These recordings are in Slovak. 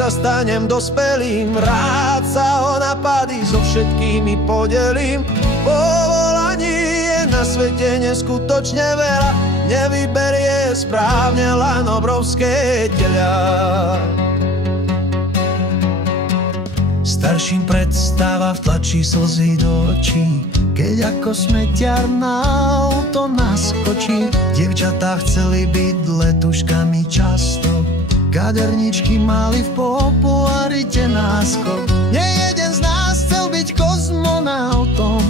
sa stanem dospelým. Rád sa o napady so všetkými podelím. Povolaní je na svete neskutočne veľa, nevyberie správne len obrovské teľa. Starším predstava vtlačí slzy do očí, keď ako smetiar na auto naskočí. Dievčatá chceli byť letuškami často, kaderničky mali v popularite náskok. Nie jeden z nás chcel byť kozmonautom,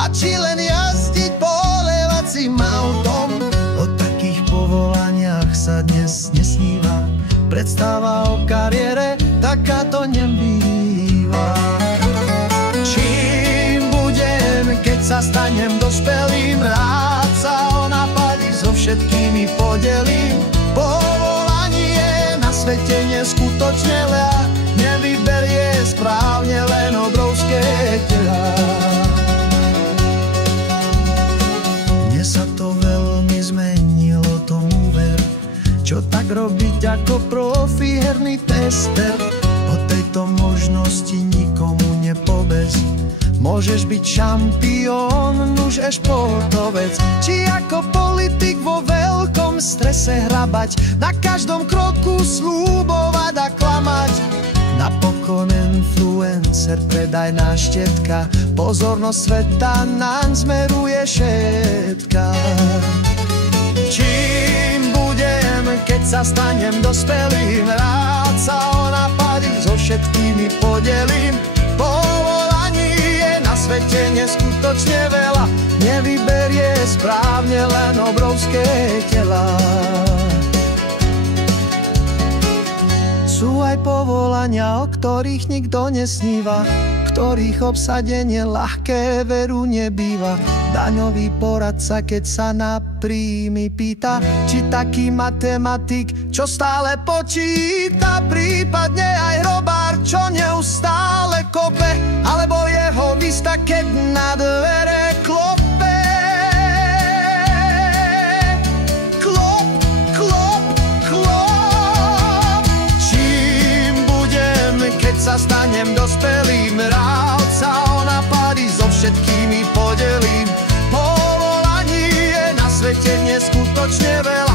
a či len jazdiť polevacím autom. O takých povolaniach sa dnes nesníva, predstava o kariére takáto nebýva. Čím budem, keď sa stanem dospelým, rád sa o napady so všetkými podelím. Povolaní je na svete neskutočne veľa, nevyberie správne len obrovské teľa. Mne sa to veľmi zmenilo, tomu ver, čo tak robiť ako profi herný tester. O tejto možnosti nikomu nepovedz, môžeš byť šampión, nuž športovec, či ako politik vo veľkom strese hrabať, na každom kroku slúbovať a klamať. Napokon influencer, predajná štetka, pozornosť sveta naň smeruje všetka. Čím budem, keď sa stanem dospelým, rád sa o napady so všetkými podelím. Povolaní je na svete neskutočne veľa, nevyberie správne len obrovské teľa. Sú aj povolania, o ktorých nikto nesníva, ktorých obsadenie ľahké veru nebýva. Daňový poradca, keď sa na príjmy pýta, či taký matematik, čo stále počíta, prípadne aj hrobár, čo neustále kope, alebo jeho vista, keď na dvere klope. Klop, klop, klop. Čím budem, keď sa stanem dospelým, rád sa o napady so všetkými podelím. Povolaní je na svete neskutočne veľa,